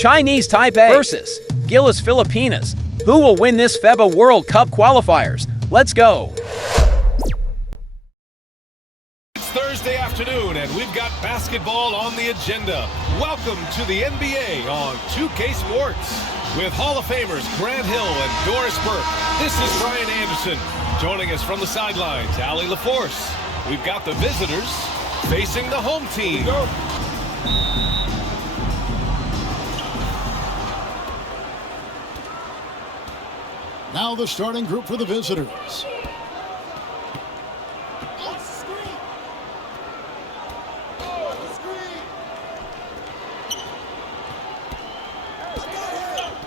Chinese Taipei versus GILAS Pilipinas. Who will win this FIBA World Cup qualifiers? Let's go. It's Thursday afternoon and we've got basketball on the agenda. Welcome to the NBA on 2K Sports. With Hall of Famers Grant Hill and Doris Burke, this is Brian Anderson. Joining us from the sidelines, Allie LaForce. We've got the visitors facing the home team. Now the starting group for the visitors.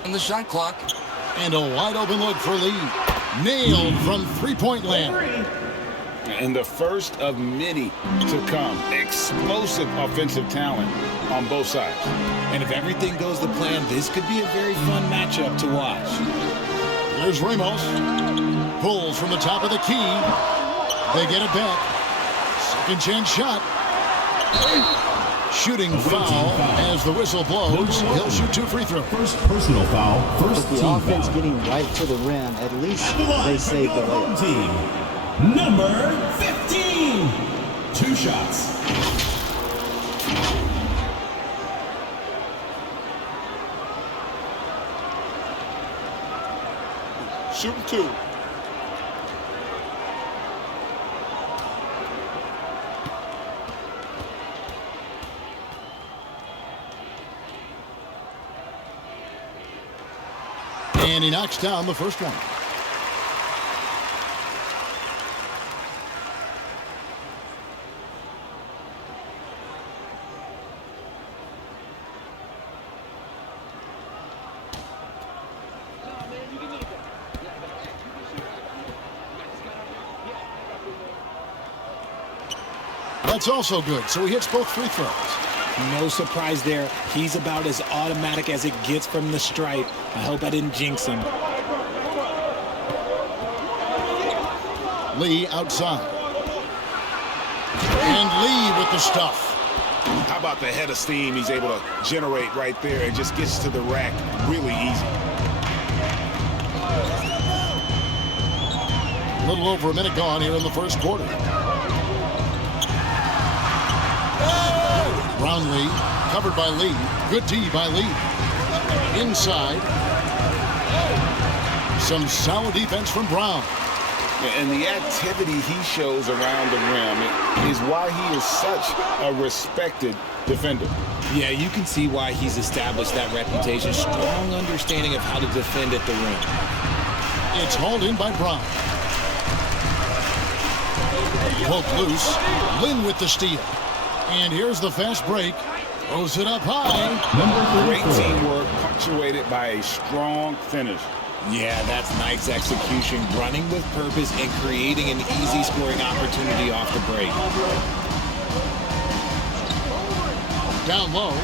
And the shot clock. And a wide open look for Lee. Nailed from three-point land. And the first of many to come. Explosive offensive talent on both sides. And if everything goes to plan, this could be a very fun matchup to watch. There's Ramos. Pulls from the top of the key. They get it back. Second chance shot. Shooting foul as the whistle blows. He'll shoot 2 free throws. First personal foul. First the team offense foul. Getting right to the rim. At least they saved the layup. Team. Number 15. 2 shots. Shooting 2. And he knocks down the first one. That's also good, so he hits both free throws. No surprise there. He's about as automatic as it gets from the stripe. I hope I didn't jinx him. Lee outside. And Lee with the stuff. How about the head of steam he's able to generate right there and just gets to the rack really easy. A little over a minute gone here in the first quarter. Brownlee, covered by Lee. Good D by Lee. Inside. Some solid defense from Brown. And the activity he shows around the rim is why he is such a respected defender. Yeah, you can see why he's established that reputation. Strong understanding of how to defend at the rim. It's hauled in by Brown. Poked loose. Lynn with the steal. And here's the fast break. Throws it up high. Great teamwork punctuated by a strong finish. Yeah, that's nice execution. Running with purpose and creating an easy scoring opportunity off the break. Down low.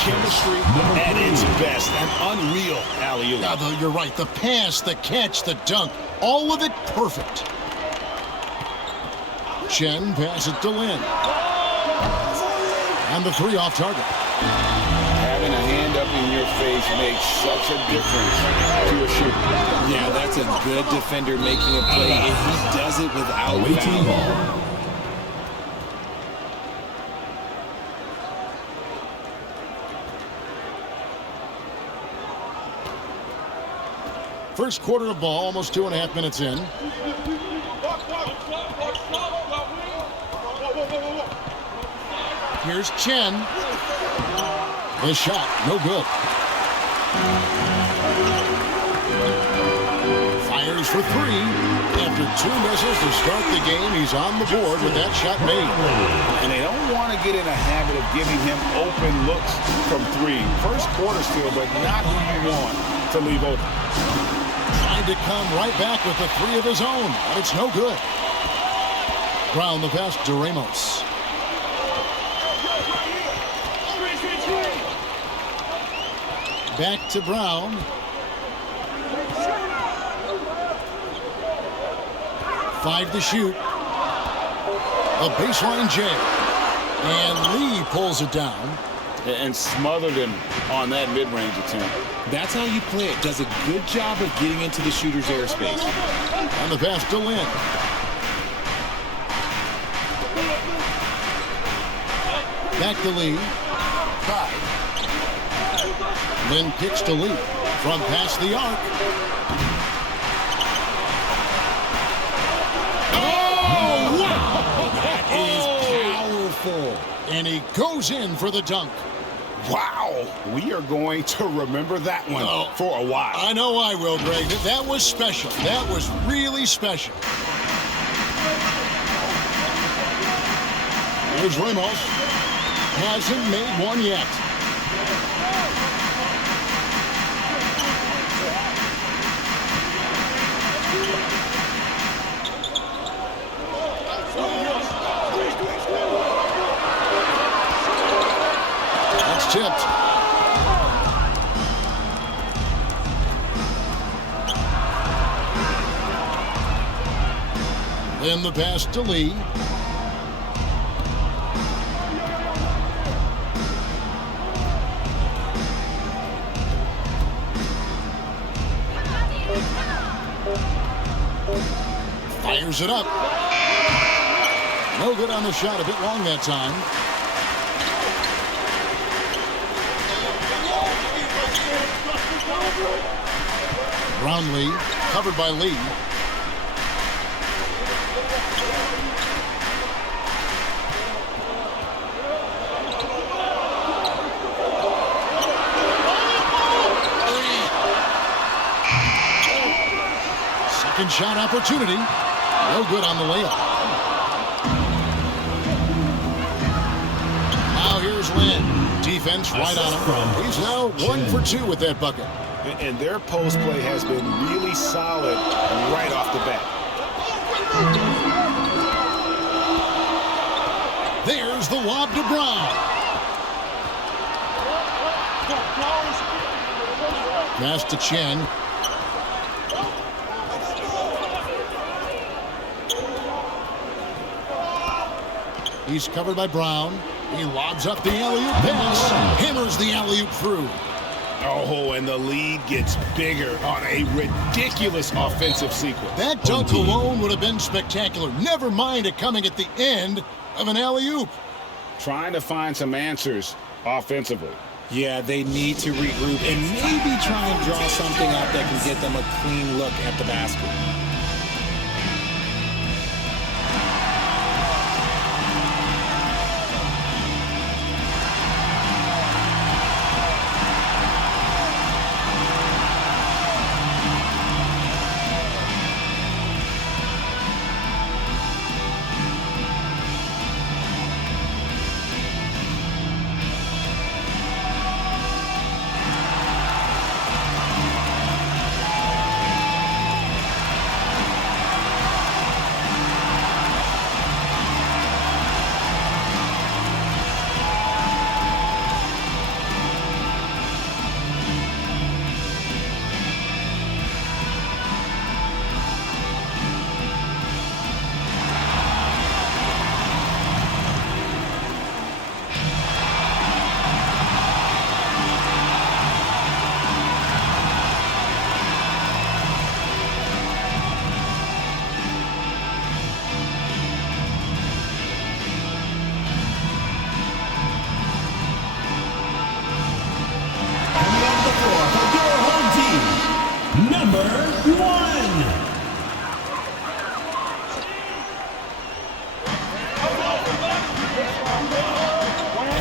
Chemistry at its best. An unreal alley-oop. Now, though, you're right. The pass, the catch, the dunk. All of it perfect. Chen passes it to Lin. And the 3 off target. Having a hand up in your face makes such a difference to a shooter. Yeah, that's a good defender making a play, and he does it without foul. First quarter of ball, almost 2.5 minutes in. Here's Chen. The shot, no good. Fires for 3. After 2 misses to start the game, he's on the board with that shot made. And they don't want to get in a habit of giving him open looks from 3. First quarter still, but not who you want to leave open. Trying to come right back with the 3 of his own, but it's no good. Brown the pass to Ramos. Back to Brown. 5 to shoot. A baseline J. And Lee pulls it down. and smothered him on that mid-range attempt. That's how you play it. Does a good job of getting into the shooter's airspace. On the pass to Lin. Back to Lee. Lin kicks to Lee from past the arc. Oh, wow! That is powerful. And he goes in for the dunk. Wow, we are going to remember that one for a while. I know I will, Greg. That was special. That was really special. Here's Ramos. Hasn't made one yet. That's tipped. Then the pass to Lee. Fires it up. No good on the shot. A bit long that time. Brownlee, covered by Lee. Second shot opportunity. No good on the layup. Now here's Lin. Defense right on him. He's now 1 for 2 with that bucket. And their post play has been really solid right off the bat. There's the lob to Brown. Pass to Chen. He's covered by Brown. He lobs up the alley-oop pass. Hammers the alley-oop through. Oh, and the lead gets bigger on a ridiculous offensive sequence. That dunk alone would have been spectacular. Never mind it coming at the end of an alley-oop. Trying to find some answers offensively. Yeah, they need to regroup and maybe try and draw something up that can get them a clean look at the basket.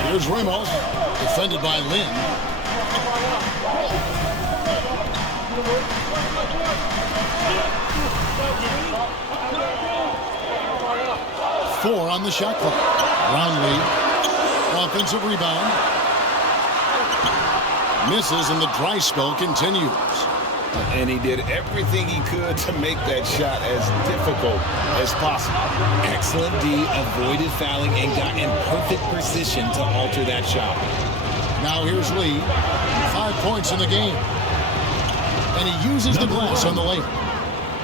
Here's Ramos, defended by Lin. Four on the shot clock. Brownlee, offensive rebound. Misses and the dry spell continues. And he did everything he could to make that shot as difficult as possible. Excellent D, avoided fouling and got in perfect position to alter that shot. Now here's Lee, 5 points in the game. And he uses the glass on the layup.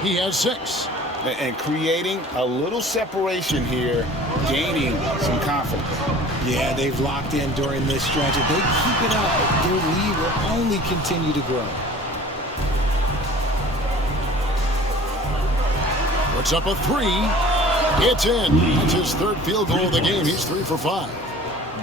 He has 6. And creating a little separation here, gaining some confidence. Yeah, they've locked in during this stretch. If they keep it up, their lead will only continue to grow. Puts up a three. It's in. That's his third field goal of the game. He's 3 for 5.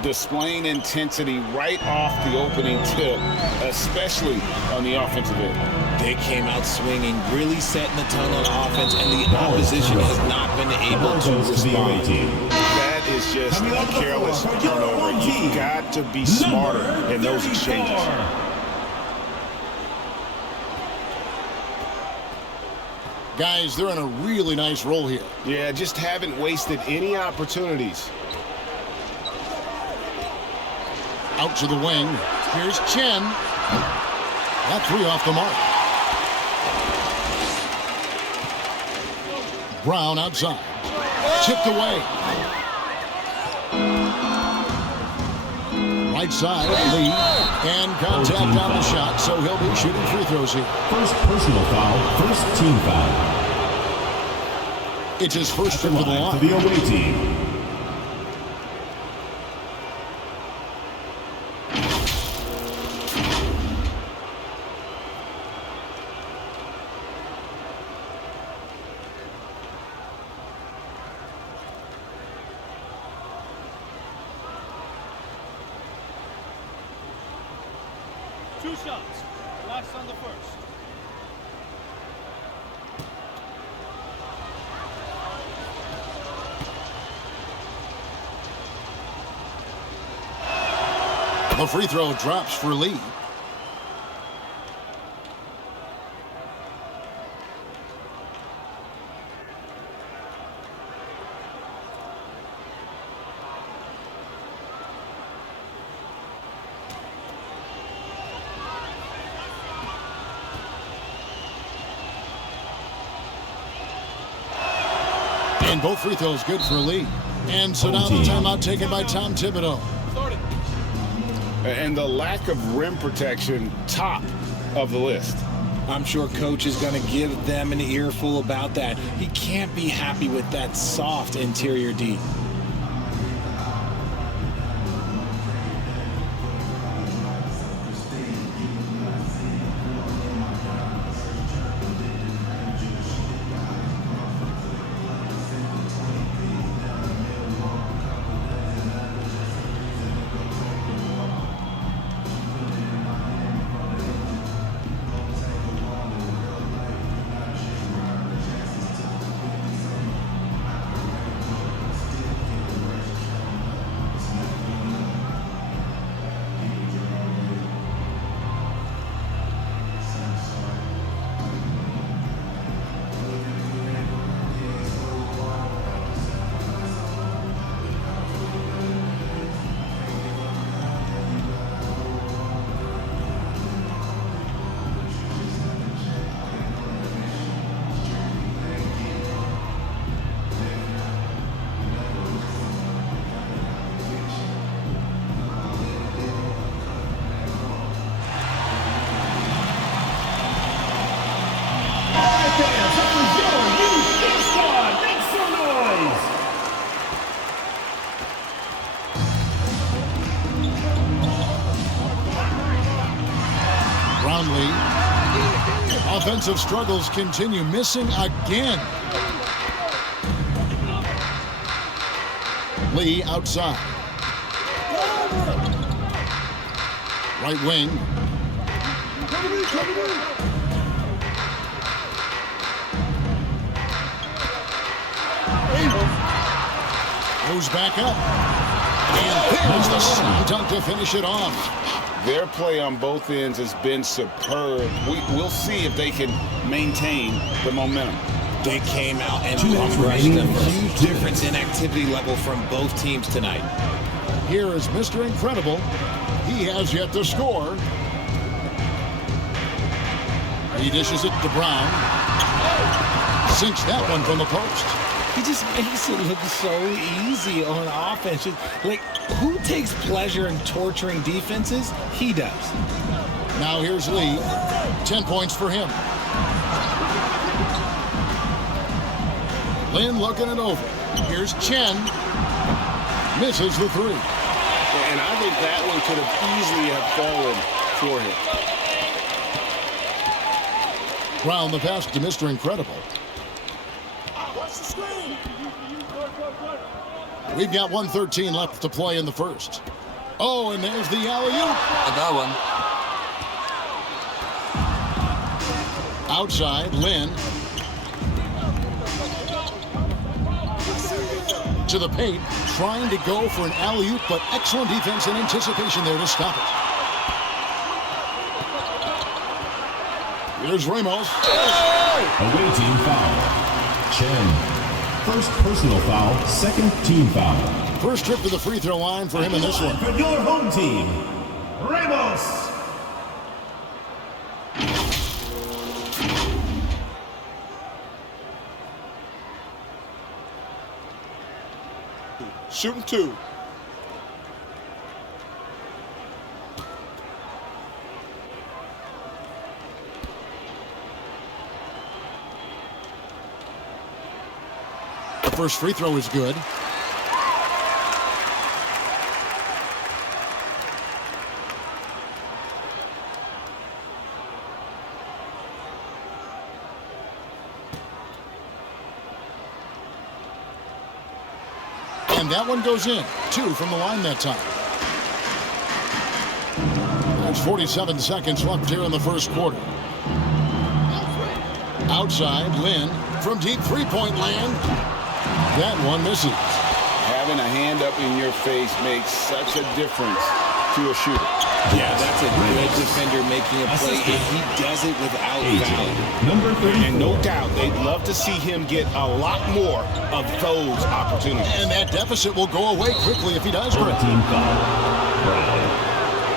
Displaying intensity right off the opening tip, especially on the offensive end. They came out swinging, really setting the tone on offense, and the opposition has not been able to respond. That is just a careless turnover. You've got to be smarter in those exchanges. Guys, they're in a really nice roll here. Yeah, just haven't wasted any opportunities. Out to the wing. Here's Chen. That 3 off the mark. Brown outside. Chipped away. Right side, Lee. And contact on the shot, so he'll be shooting free throws here. First personal foul, first team foul. It's his first trip to the line. For the away team. Two shots. Last on the first. The free throw drops for Lee. And both free throws good for Lee. And so now the timeout taken by Tom Thibodeau. And the lack of rim protection, top of the list. I'm sure coach is going to give them an earful about that. He can't be happy with that soft interior D. Offensive struggles continue, missing again. Lee outside. Right wing. Goes back up. And there's the slam dunk to finish it off. Their play on both ends has been superb. We'll see if they can maintain the momentum. They came out and crushed them. Huge difference in activity level from both teams tonight. Here is Mr. Incredible. He has yet to score. He dishes it to Brown. Sinks that one from the post. He just makes it look so easy on offense. Like, who takes pleasure in torturing defenses? He does. Now here's Lee. 10 points for him. Lin looking it over. Here's Chen. Misses the three. And I think that one could have easily have fallen for him. Round the pass to Mr. Incredible. We've got 1:13 left to play in the first. Oh, and there's the alley-oop. I got one. Outside, Lynn. To the paint, trying to go for an alley-oop, but excellent defense and anticipation there to stop it. Here's Ramos. Away team foul. Chen. First personal foul, second team foul. First trip to the free throw line for him in this one. For your home team, Ramos. Shooting two. The first free throw is good. And that one goes in. 2 from the line that time. There's 47 seconds left here in the first quarter. Outside, Lynn from deep three-point land. That one misses. Having a hand up in your face makes such a difference to a shooter. Yeah, that's a good defender making a play, and he does it without foul. Number 34. And no doubt, they'd love to see him get a lot more of those opportunities. And that deficit will go away quickly if he does. Third team foul. Brown.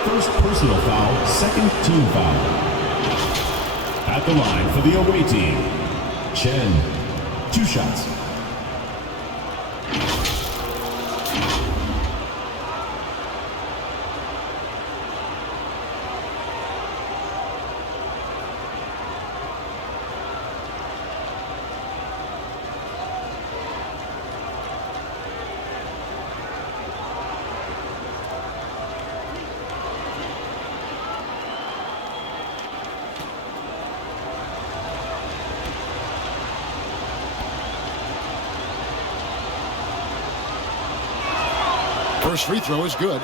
First personal foul, second team foul. At the line for the away team, Chen. 2 shots. First free throw is good.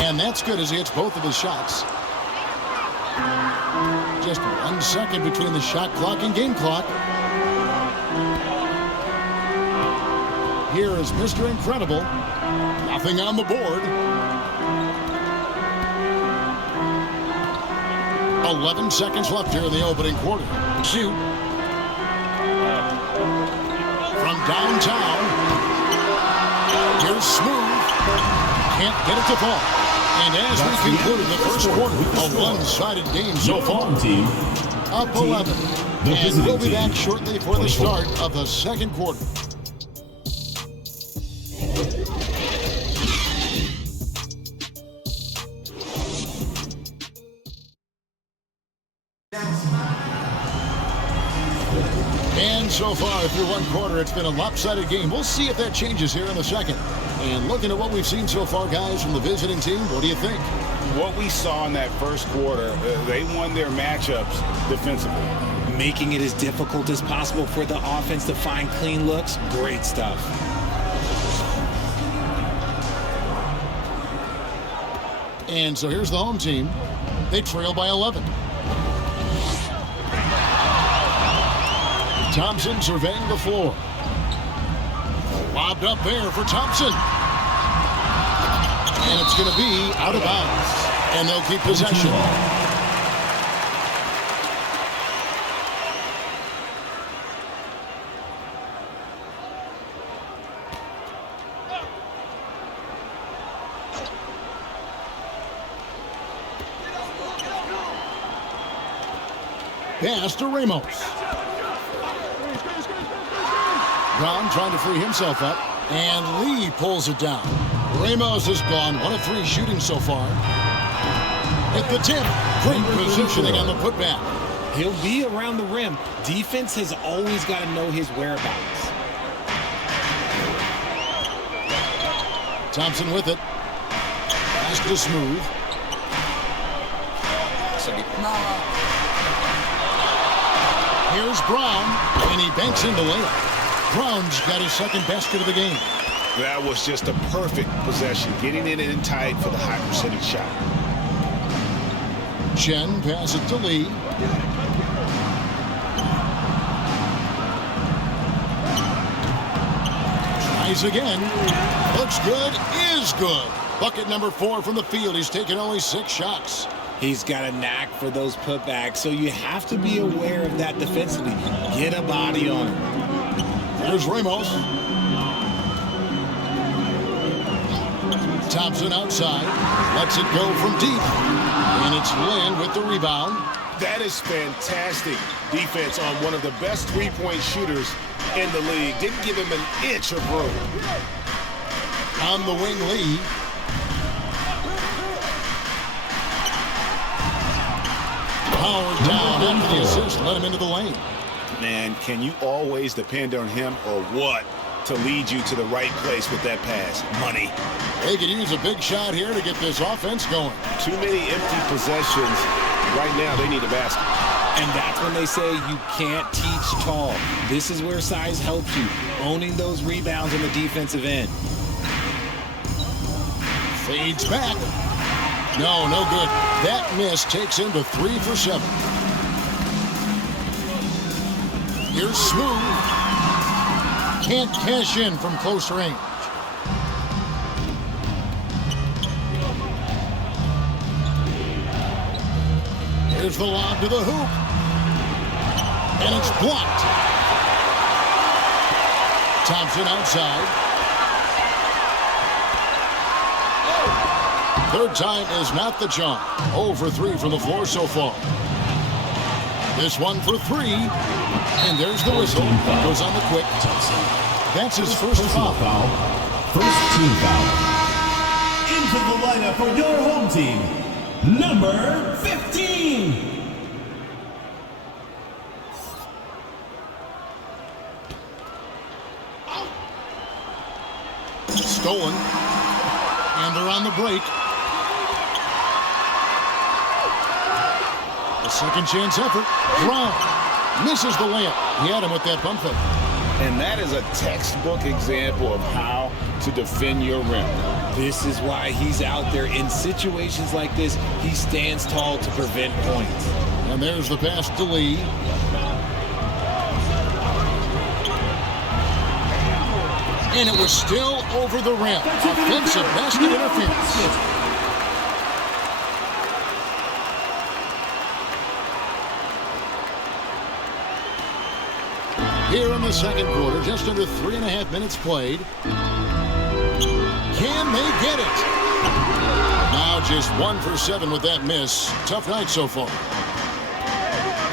And that's good as he hits both of his shots. Just 1 second between the shot clock and game clock. Here is Mr. Incredible. Nothing on the board. 11 seconds left here in the opening quarter. Shoot. From downtown. Here's Smooth. Can't get it to fall. And as we concluded the first quarter, a one-sided game so far. Team. Up 11. And we'll be back shortly for the start of the second quarter. And so far through one quarter, it's been a lopsided game. We'll see if that changes here in the second. And looking at what we've seen so far, guys, from the visiting team, what do you think? What we saw in that first quarter, they won their matchups defensively. Making it as difficult as possible for the offense to find clean looks. Great stuff. And so here's the home team. They trail by 11. Thompson surveying the floor. Lobbed up there for Thompson. And it's going to be out of bounds. And they'll keep possession. Pass to Ramos. Brown trying to free himself up. And Lee pulls it down. Ramos is gone. 1 of 3 shooting so far. At the tip. Great positioning on the putback. He'll be around the rim. Defense has always got to know his whereabouts. Thompson with it. Pass to Smooth. Here's Brown, and he banks in the layup. Brown's got his second basket of the game. That was just a perfect possession, getting in and tight for the high percentage shot. Chen passes it to Lee. Tries again. Looks good, is good. Bucket number 4 from the field. He's taken only 6 shots. He's got a knack for those putbacks, so you have to be aware of that defensively. Get a body on him. There's Ramos. Thompson outside. Lets it go from deep. And it's Lynn with the rebound. That is fantastic defense on one of the best three-point shooters in the league. Didn't give him an inch of room. On the wing, Lee. Powered down after the assist. Let him into the lane. Man, can you always depend on him or what to lead you to the right place with that pass? Money. They could use a big shot here to get this offense going. Too many empty possessions. Right now, they need a basket. And that's when they say you can't teach tall. This is where size helps you, owning those rebounds on the defensive end. Fades back. No, no good. That miss takes him to 3 for 7. Here's Smooth. Can't cash in from close range. Here's the lob to the hoop. And it's blocked. Thompson outside. Third time is not the charm. 0 for 3 from the floor so far. This one for 3. And there's the whistle. Goes on the quick. That's his first foul. First team foul. Into the lineup for your home team, number 15. Stolen. And they're on the break. A second chance effort. Brown misses the layup. He had him with that pump fake. And that is a textbook example of how to defend your rim. This is why he's out there in situations like this. He stands tall to prevent points. And there's the pass to Lee. And it was still over the rim. Offensive basket interference. Here in the second quarter, just under 3.5 minutes played. Can they get it? Now just 1 for 7 with that miss. Tough night so far.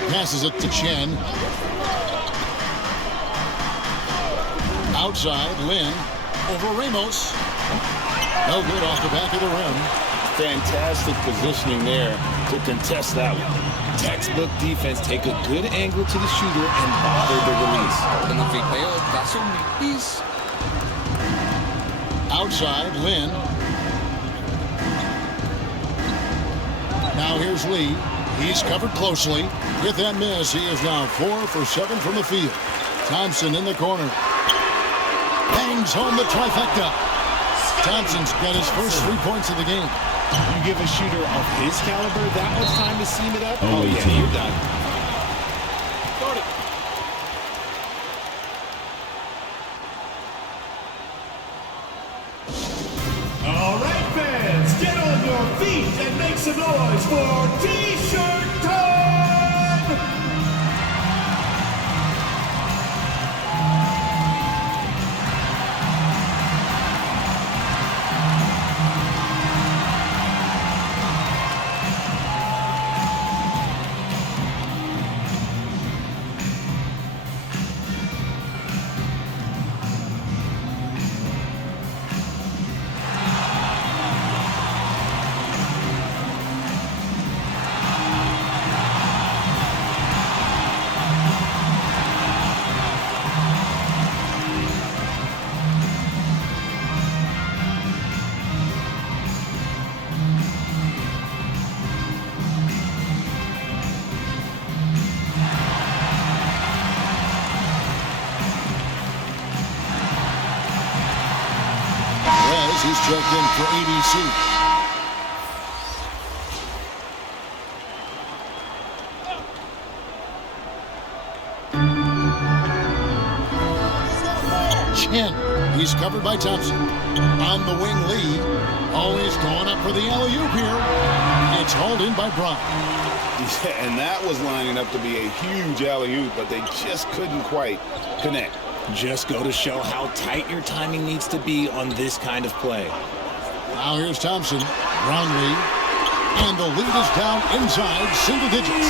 Passes it to Chen. Outside, Lynn. Over Ramos. No good off the back of the rim. Fantastic positioning there to contest that one. Textbook defense. Take a good angle to the shooter and bother the release. Outside, Lynn. Now here's Lee. He's covered closely. With that miss, he is now 4 for 7 from the field. Thompson in the corner. Bangs home the trifecta. Thompson's got his first 3 points of the game. You give a shooter of his caliber that much time to seam it up, oh yeah, you're done. All right, fans, get on your feet and make some noise for T-shirt time! He's checked in for ADC. Chen, he's covered by Thompson. On the wing, Lee. Oh, he's going up for the alley-oop here. It's hauled in by Brown. Yeah, and that was lining up to be a huge alley-oop, but they just couldn't quite connect. Just go to show how tight your timing needs to be on this kind of play. Now here's Thompson. Brownlee. And the lead is down inside single digits.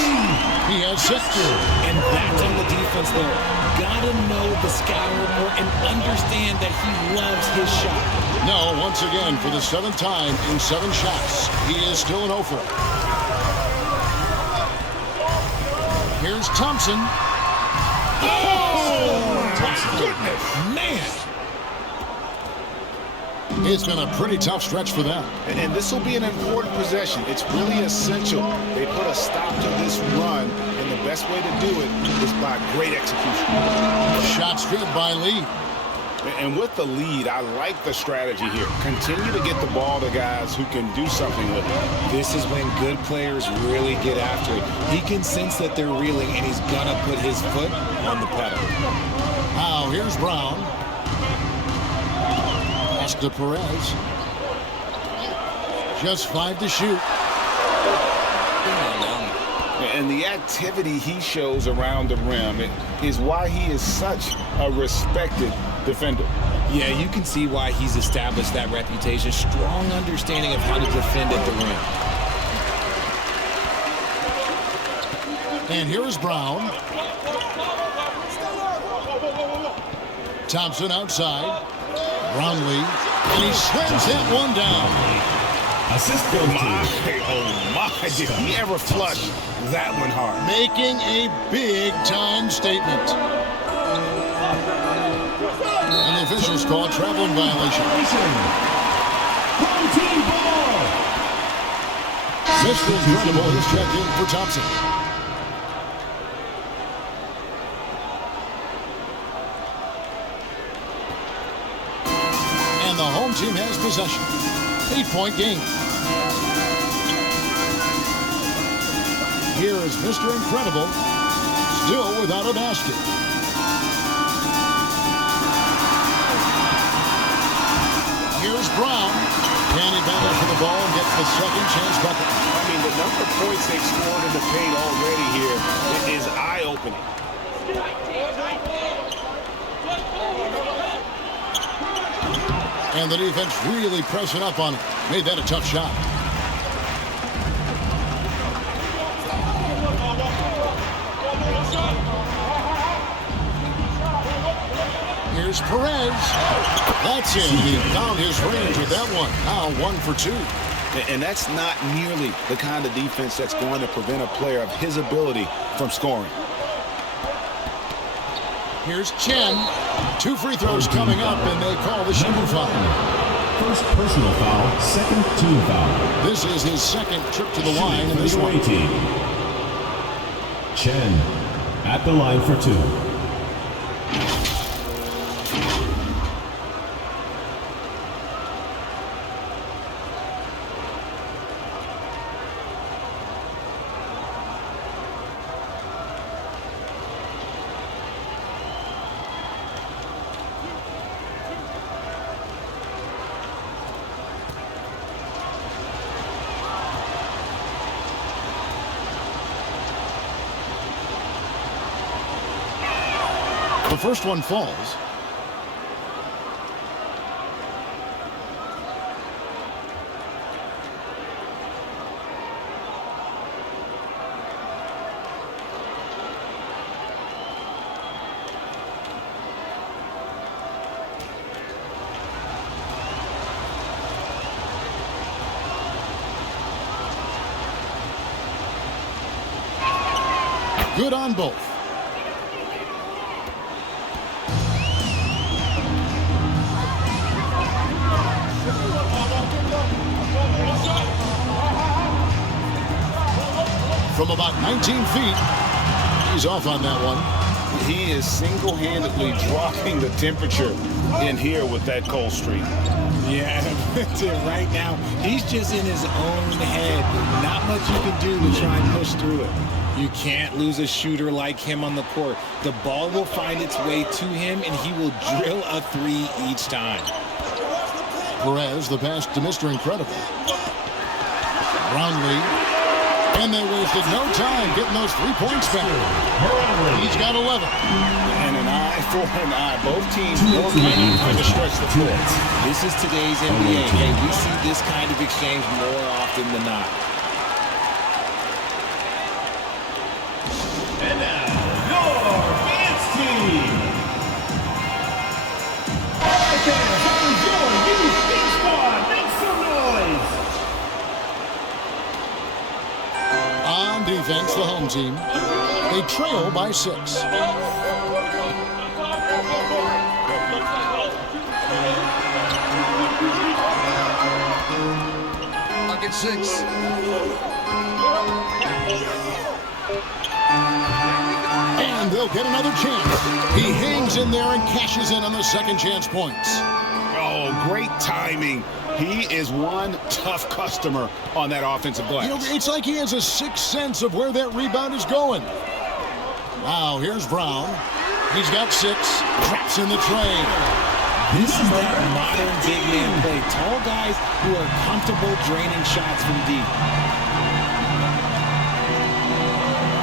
He has 6. And that's on the defense there. Gotta know the scouting report and understand that he loves his shot. No, once again, for the 7th time in 7 shots, he is still an 0 for. Here's Thompson. Oh, my goodness. Man. It's been a pretty tough stretch for them. And this will be an important possession. It's really essential. They put a stop to this run, and the best way to do it is by great execution. Shot stripped by Lee. And with the lead, I like the strategy here. Continue to get the ball to guys who can do something with it. This is when good players really get after it. He can sense that they're reeling, and he's gonna put his foot on the pedal. Now here's Brown. Pass to Perez. Just 5 to shoot. And the activity he shows around the rim is why he is such a respected defender. Yeah, you can see why he's established that reputation. Strong understanding of how to defend at the rim. And here is Brown. Thompson outside. Brownlee. And he slams that one down. Assist goes to. Oh my, did he ever flush that one hard? Making a big-time statement. And the officials call a traveling violation. Team ball. Mr. Incredible is checked in for Thompson. And the home team has possession. 8-point game. Here is Mr. Incredible, still without a basket. Here's Brown. Can he battle for the ball and gets the second chance bucket? I mean, the number of points they've scored in the paint already here is eye-opening. And the defense really pressing up on it. Made that a tough shot. Here's Perez. That's it. He found his range with that one. Now 1 for 2. And that's not nearly the kind of defense that's going to prevent a player of his ability from scoring. Here's Chen. 2 free throws coming up, and they call the shooting foul. First personal foul, second team foul. This is his second trip to the line in this one. Team. Chen at the line for 2. The first one falls. Good on both. From about 19 feet, he's off on that one. He is single-handedly dropping the temperature in here with that cold streak. Yeah, right now, he's just in his own head. Not much you can do to try and push through it. You can't lose a shooter like him on the court. The ball will find its way to him, and he will drill a three each time. Perez, the pass to Mr. Incredible. Brownlee. And they wasted no time getting those 3 points back. He's got 11. And an eye for an eye. Both teams working trying to stretch the floor. This is today's NBA. Hey, we see this kind of exchange more often than not. And now, your dance team. All right, fans, how is your youth big squad? Make some noise. On defense, the home team. They trail by 6. Pocket 6. And they'll get another chance. He hangs in there and cashes in on the second chance points. Oh, great timing. He is one tough customer on that offensive glass. You know, it's like he has a sixth sense of where that rebound is going. Now, here's Brown. He's got 6. Drops in the tray. This is that modern big man play. Tall guys who are comfortable draining shots from deep.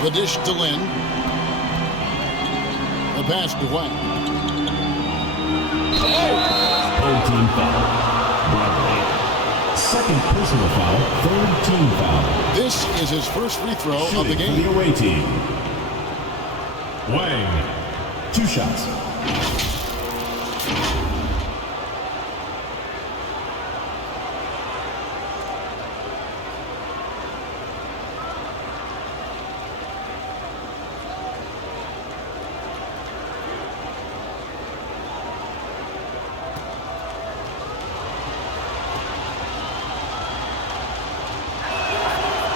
The dish to Lynn. The pass to White. Third team foul. Barangay. Second personal foul. Third team foul. This is his first free throw of the game. For the away team. Wang. 2 shots.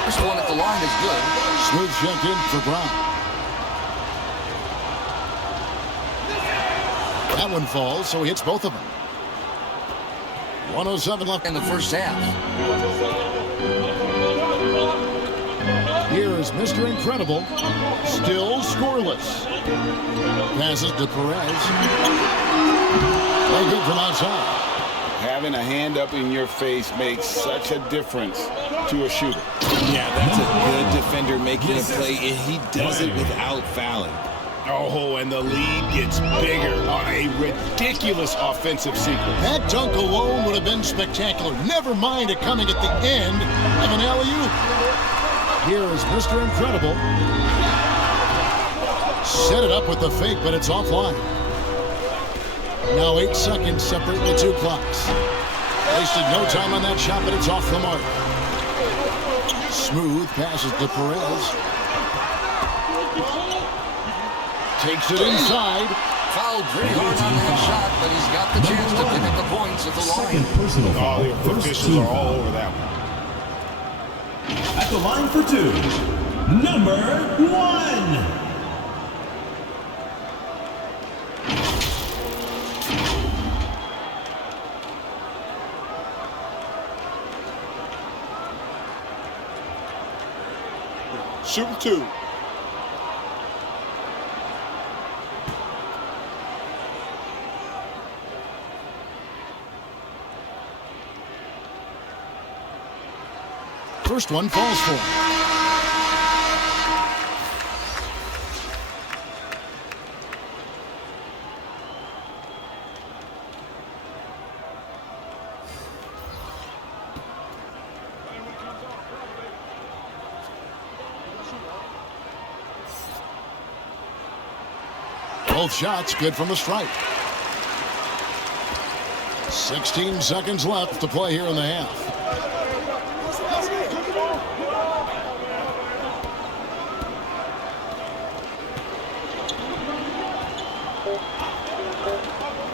This one at the line is good. Smooth check in for Brown. That one falls, so he hits both of them. 107 left in the first half. Here is Mr. Incredible, still scoreless. Passes to Perez. No good from outside. Having a hand up in your face makes such a difference to a shooter. Yeah, that's a good defender making a play, and he does it without fouling. Oh, and the lead gets bigger on a ridiculous offensive sequence. That dunk alone would have been spectacular. Never mind it coming at the end of an alley-oop. Here is Mr. Incredible. Set it up with the fake, but it's offline. Now 8 seconds separate the 2 clocks. Wasted no time on that shot, but it's off the mark. Smooth passes to Perez. Takes it inside. Fouled pretty hard on that shot, but he's got the chance to pick up the points at the line. Second personal foul. The officials are all over that one. At the line for 2, number 1. Shooting 2. First one falls for him. Both shots good from the strike. 16 seconds left to play here in the half.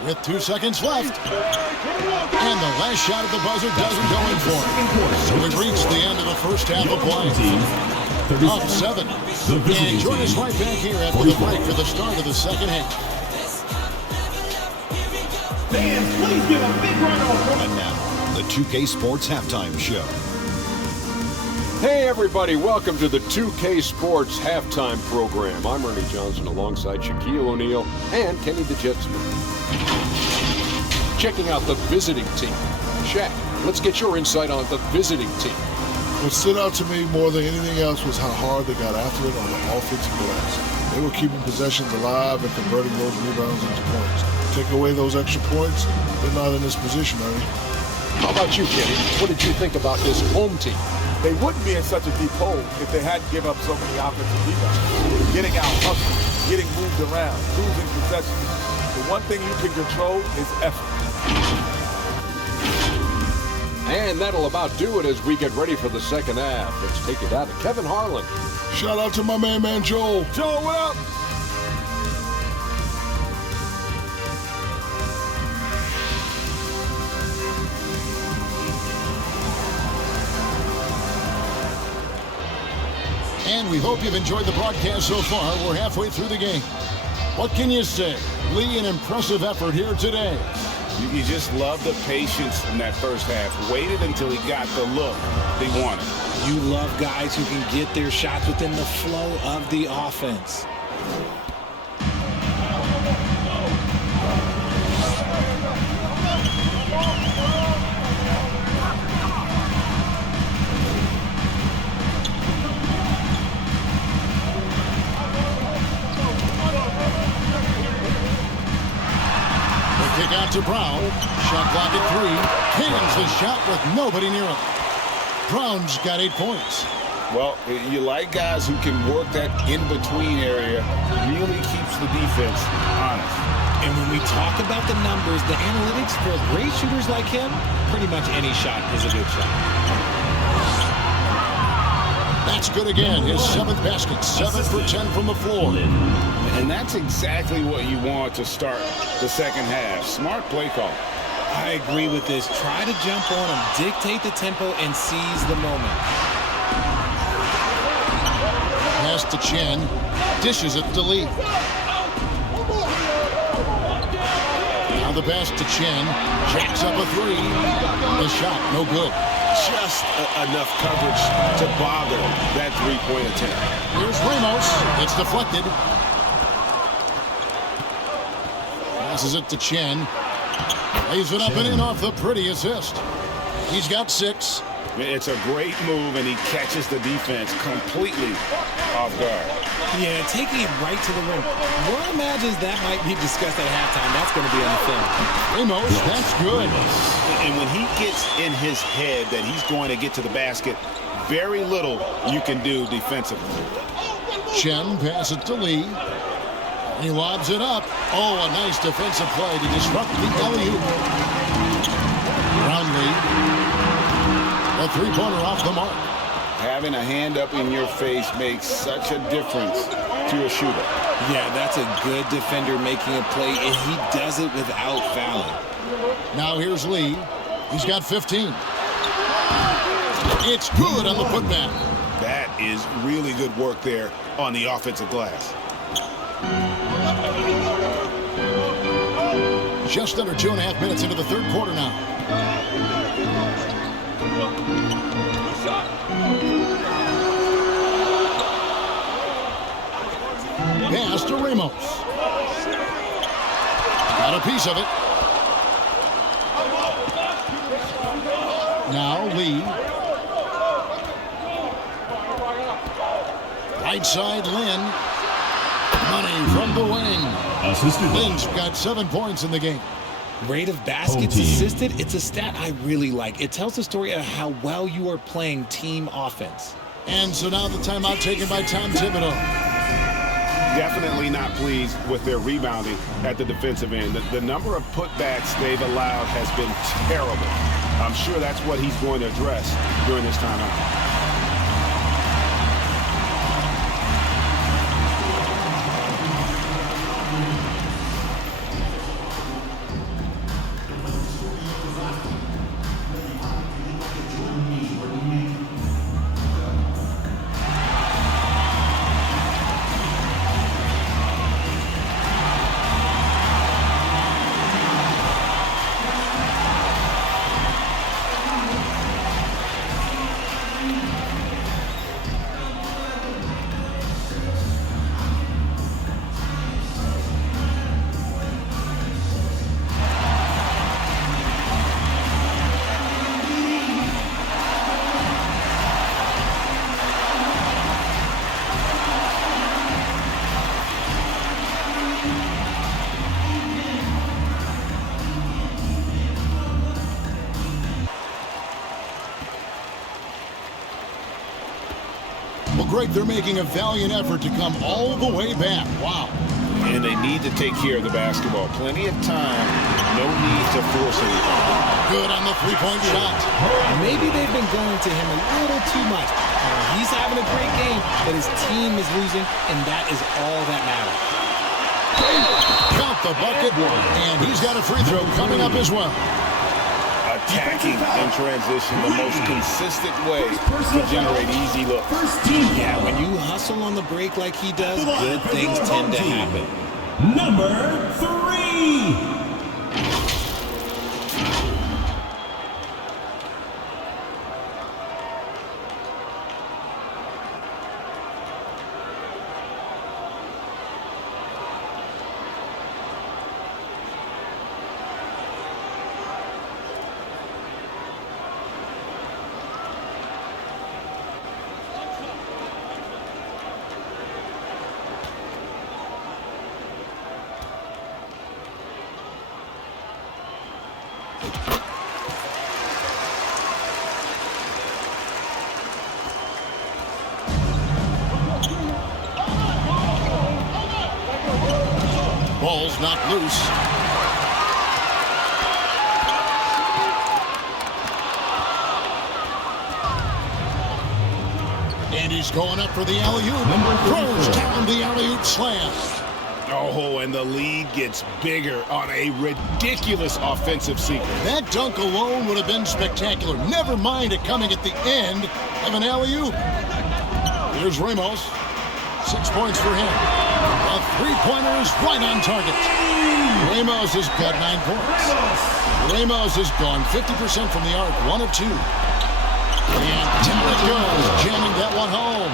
With 2 seconds left. And the last shot at the buzzer doesn't go in for him. So we've reached the end of the first half of play. Up 7. And join us right back here after the break for the start of the second half. Fans, please give a big round of applause. And now, the 2K Sports Halftime Show. Hey everybody, welcome to the 2K Sports Halftime Program. I'm Ernie Johnson alongside Shaquille O'Neal and Kenny the Jet Smith. Checking out the visiting team. Shaq, let's get your insight on the visiting team. What stood out to me more than anything else was how hard they got after it on the offensive glass. They were keeping possessions alive and converting those rebounds into points. Take away those extra points, they're not in this position, Ernie. How about you, Kenny? What did you think about this home team? They wouldn't be in such a deep hole if they hadn't given up so many offensive rebounds. Getting out hustled, getting moved around, losing possessions. The one thing you can control is effort. And that'll about do it as we get ready for the second half. Let's take it out to Kevin Harlan. Shout out to my man Joel. Joel, what up? And we hope you've enjoyed the broadcast so far. We're halfway through the game. What can you say? Lee, an impressive effort here today. You just love the patience in that first half. Waited until he got the look they wanted. You love guys who can get their shots within the flow of the offense. Kick out to Brown. Shot clock at 3. Cans the shot with nobody near him. Brown's got 8 points. Well, you like guys who can work that in-between area. Really keeps the defense honest. And when we talk about the numbers, the analytics for great shooters like him, pretty much any shot is a good shot. That's good again. His 7th basket. 7 for 10 from the floor. And that's exactly what you want to start the second half. Smart play call. I agree with this. Try to jump on him, dictate the tempo, and seize the moment. Pass to Chen. Dishes it to Lee. Now the pass to Chen. Jacks up a 3. The shot, no good. Just enough coverage to bother that three-point attempt. Here's Ramos. It's deflected. Passes it to Chen. Lays it up and in off the pretty assist. He's got 6. It's a great move, and he catches the defense completely off guard. Yeah, taking it right to the rim. One imagines that might be discussed at halftime. That's going to be on the film. Ramos, that's good. And when he gets in his head that he's going to get to the basket, very little you can do defensively. Chen passes it to Lee. He lobs it up. Oh, a nice defensive play to disrupt the alley-oop. Brownlee. A three-pointer off the mark. Having a hand up in your face makes such a difference to a shooter. Yeah, that's a good defender making a play, and he does it without fouling. Now here's Lee. He's got 15. It's good on the putback. That is really good work there on the offensive glass. Just under 2.5 minutes into the third quarter now. Pass to Ramos. Got a piece of it. Now Lee. Right side Lynn. Money from the wing. Lynn's got 7 points in the game. Rate of baskets assisted, it's a stat I really like. It tells the story of how well you are playing team offense. And so now the timeout taken by Tom Thibodeau. Definitely not pleased with their rebounding at the defensive end. The number of putbacks they've allowed has been terrible. I'm sure that's what he's going to address during this timeout. great they're making a valiant effort to come all the way back. Wow. And they need to take care of the basketball. Plenty of time. No need to force anything. Good on the three-point shot. Maybe they've been going to him a little too much. He's having a great game, but his team is losing, and that is all that matters. Count the bucket, and he's got a free throw coming up as well. Attacking in transition, the most consistent way to generate easy looks. Yeah, when you hustle on the break like he does, good things tend to happen. Number 3. Ball's knocked loose. And he's going up for the alley-oop. Throws down the alley-oop slam. Oh, and the lead gets bigger on a ridiculous offensive sequence. That dunk alone would have been spectacular. Never mind it coming at the end of an alley-oop. Here's Ramos. 6 points for him. A three-pointer is right on target. Ramos has got 9 points. Ramos has gone 50% from the arc, 1 of 2. And down it goes, jamming that one home.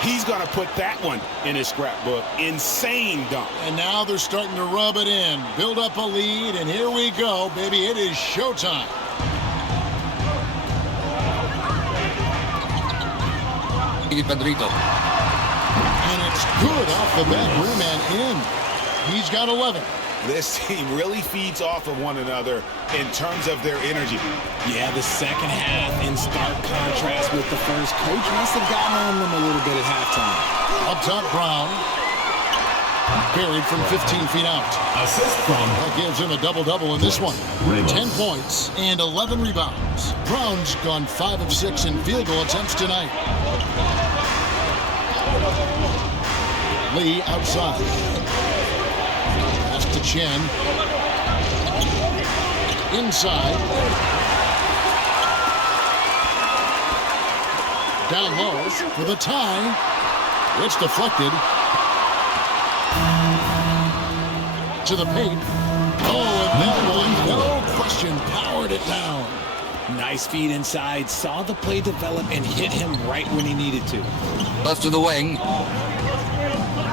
He's going to put that one in his scrapbook. Insane dunk. And now they're starting to rub it in. Build up a lead, and here we go, baby. It is showtime. And it's good off the back rim and in. He's got 11. This team really feeds off of one another in terms of their energy. Yeah, the second half in stark contrast with the first. Coach must have gotten on them a little bit at halftime. Up top, Brown. Buried from 15 feet out. Assist from. That gives him a double-double in this one. 10 points and 11 rebounds. Brown's gone 5 of 6 in field goal attempts tonight. Lee outside. Pass to Chen. Inside. Down low for the tie. It's deflected. To the paint. Oh, and that one, no question, powered it down. Nice feed inside. Saw the play develop and hit him right when he needed to. Left to the wing.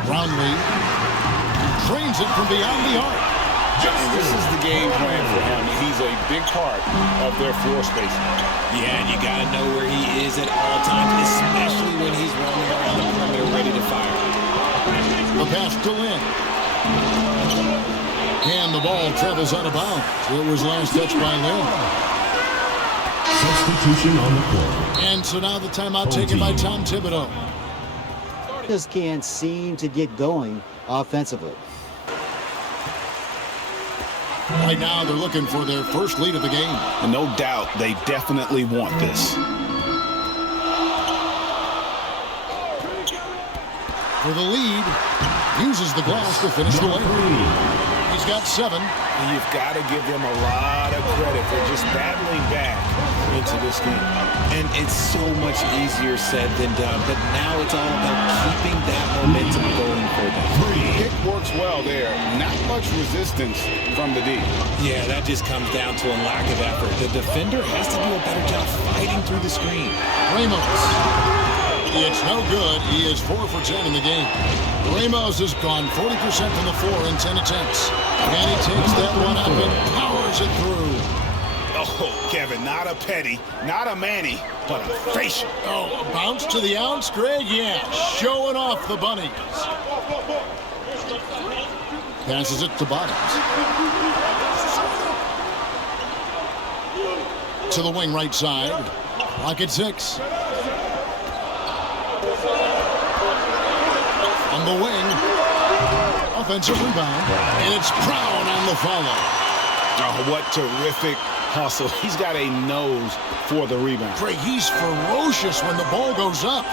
Brownlee trains it from beyond the arc. This is the game plan for him. He's a big part of their floor spacing. Yeah, and you got to know where he is at all times, especially when he's roaming around the perimeter ready to fire. The pass to Lynn. And the ball travels out of bounds. It was last touched by Lynn. Substitution on the court. And so now the timeout taken by Tom Thibodeau. Just can't seem to get going offensively. Right now, they're looking for their first lead of the game. And no doubt, they definitely want this. For the lead, uses the glass to finish the layup. He's got 7. And you've got to give them a lot of credit for just battling back into this game. And it's so much easier said than done, but now it's all about keeping that momentum going for them. It works well there. Not much resistance from the D. Yeah, that just comes down to a lack of effort. The defender has to do a better job fighting through the screen. Ramos. It's no good. He is 4 for 10 in the game. Ramos has gone 40% from the floor in 10 attempts. And he takes that one up and powers it through. Oh, Kevin, not a petty, not a Manny, but a facial. Oh, a bounce to the ounce, Greg? Yeah, showing off the bunnies. Passes it to Bottoms. To the wing right side. Clock at 6. the wing. Offensive rebound. And it's Brown on the follow. Oh, what terrific hustle. He's got a nose for the rebound. Craig, he's ferocious when the ball goes up.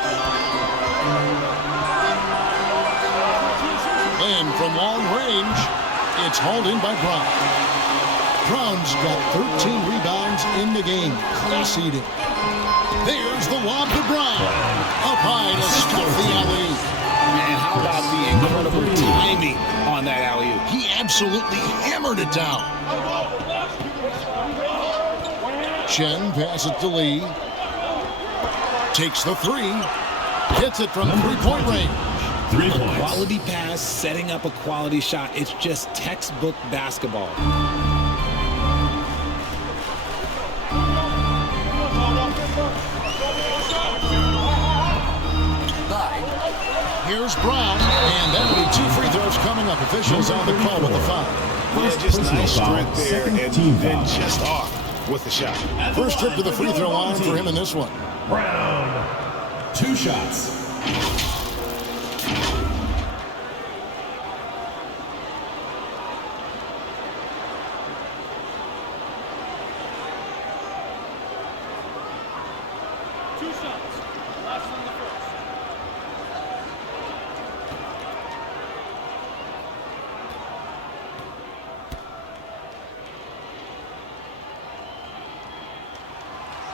And from long range, it's hauled in by Brown. Brown's got 13 rebounds in the game. Class eating. There's the lob to Brown. Up high to stuff the alley-oop. And how about the incredible timing on that alley-oop? He absolutely hammered it down. Chen passes it to Lee. Takes the three. Hits it from three-point range. 3 points. Quality pass, setting up a quality shot. It's just textbook basketball. Here's Brown, and that'll be 2 free throws coming up. Officials on the call with the foul. Yeah, just nice strength there, and then just off with the shot. First trip to the free throw line for him in this one. Brown. 2 shots.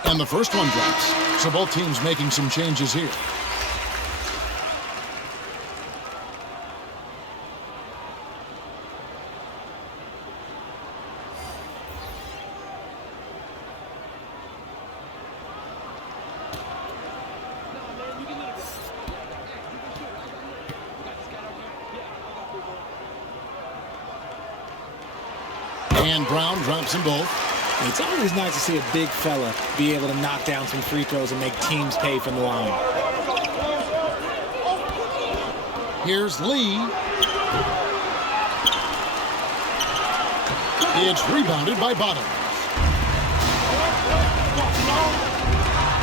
And the first one drops. So both teams making some changes here. And Brown drops them both. It's always nice to see a big fella be able to knock down some free throws and make teams pay from the line. Here's Lee. It's rebounded by Bottoms.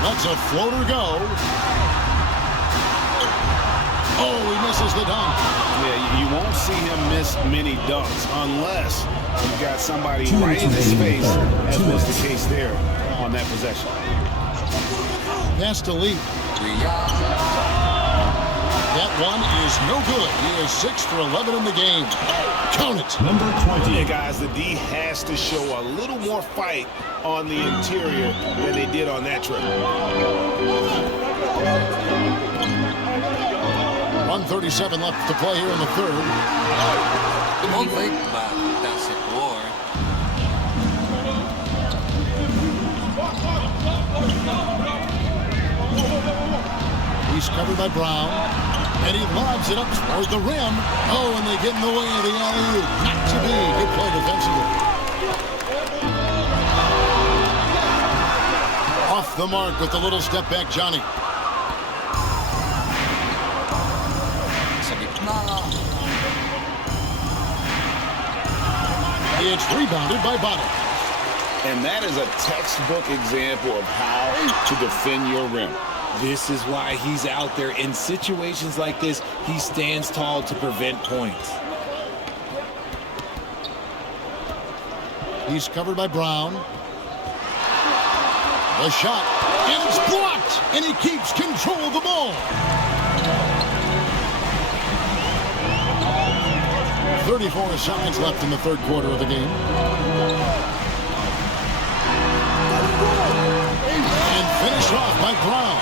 Lets a floater go. Oh, he misses the dunk. Yeah, you won't see him miss many dunks unless you've got somebody right in his face, as was the case there on that possession. Pass to Lee. That one is no good. He is 6 for 11 in the game. Count it. Number 20. Hey, guys, the D has to show a little more fight on the interior than they did on that trip. 1:37 left to play here in the third. He's covered by Brown, and he lobs it up toward the rim. Oh, and they get in the way of the alley-oop. Not to be. Good play defensively. Off the mark with the little step back, Johnny. It's rebounded by Bottoms. And that is a textbook example of how to defend your rim. This is why he's out there. In situations like this, he stands tall to prevent points. He's covered by Brown. The shot, and it's blocked, and he keeps control of the ball. 34 seconds left in the third quarter of the game. And finished off by Brown.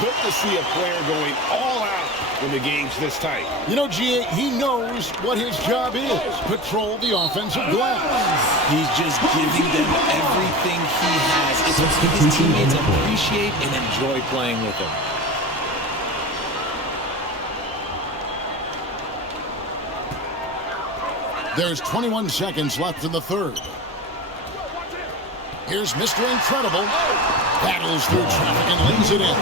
Good to see a player going all out when the game's this tight. You know, GA, he knows what his job is. Patrol the offensive glass. He's just giving them everything he has. It's what his teammates appreciate and enjoy playing with him. There's 21 seconds left in the third. Here's Mr. Incredible. Battles through traffic and lays it in.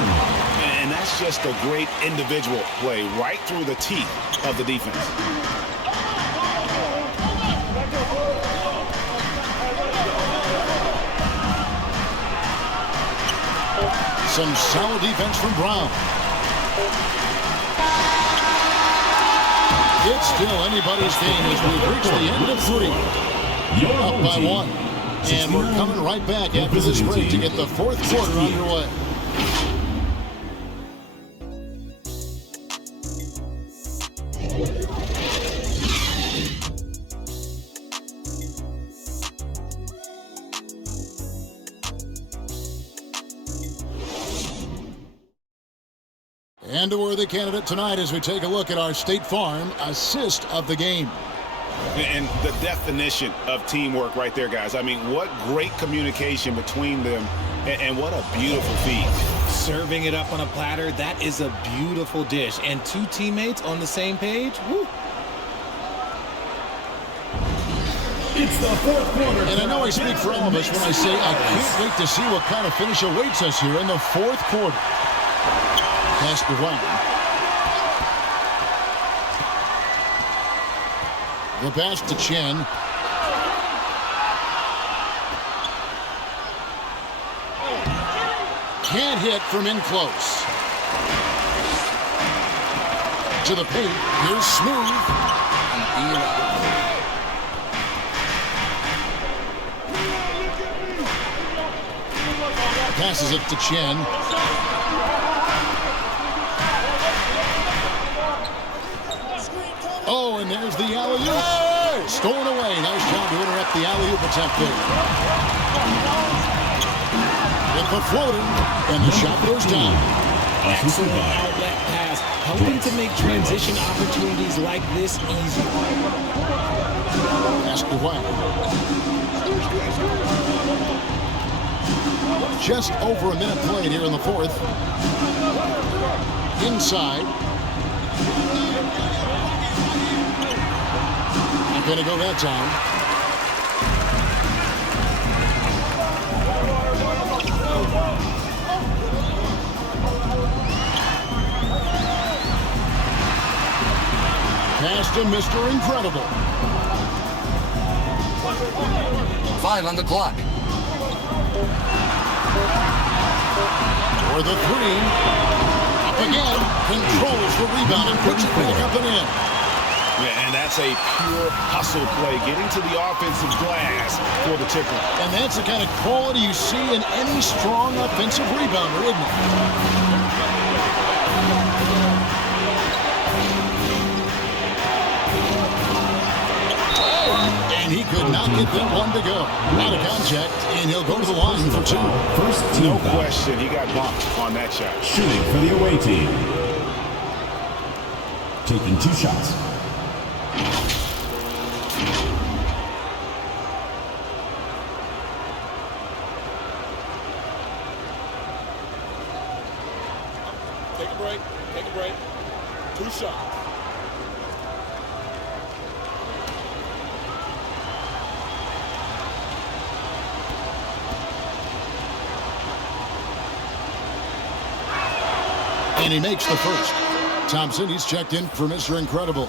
And that's just a great individual play right through the teeth of the defense. Some solid defense from Brown. It's still anybody's game as we've reached the end of 3. Up by 1. And we're coming right back after this break to get the 4th quarter underway. And a worthy candidate tonight as we take a look at our State Farm assist of the game. And the definition of teamwork right there, guys. I mean, what great communication between them, and what a beautiful feed. Serving it up on a platter, that is a beautiful dish. And 2 teammates on the same page, woo. It's the 4th quarter. And I know I speak for all of us when I say I can't wait to see what kind of finish awaits us here in the 4th quarter. Pass the one. The pass to Chen. Can't hit from in close. To the paint. Here's Smooth. Passes it to Chen. Oh, and there's the alley-oop. Stolen away. Nice job to interrupt the alley-oop attempt there. With the floater, and the shot goes down. Excellent outlet pass, helping to make transition opportunities like this easy. Pass to White. Just over a minute played here in the 4th. Inside. Not going to go that time. Pass to Mr. Incredible. 5 on the clock. For the 3. Up again. Controls the rebound and puts it back up and in. Yeah, and that's a pure hustle play, getting to the offensive glass for the tipper. And that's the kind of quality you see in any strong offensive rebounder, isn't it? And he could not get that one to go. Out of contact, and he'll go to the line for 2. First team No foul. question, he got bumped on that shot. Shooting for the away team. Taking 2 shots. Take a break. Take a break. 2 shots. And he makes the first. Thompson, he's checked in for Mr. Incredible.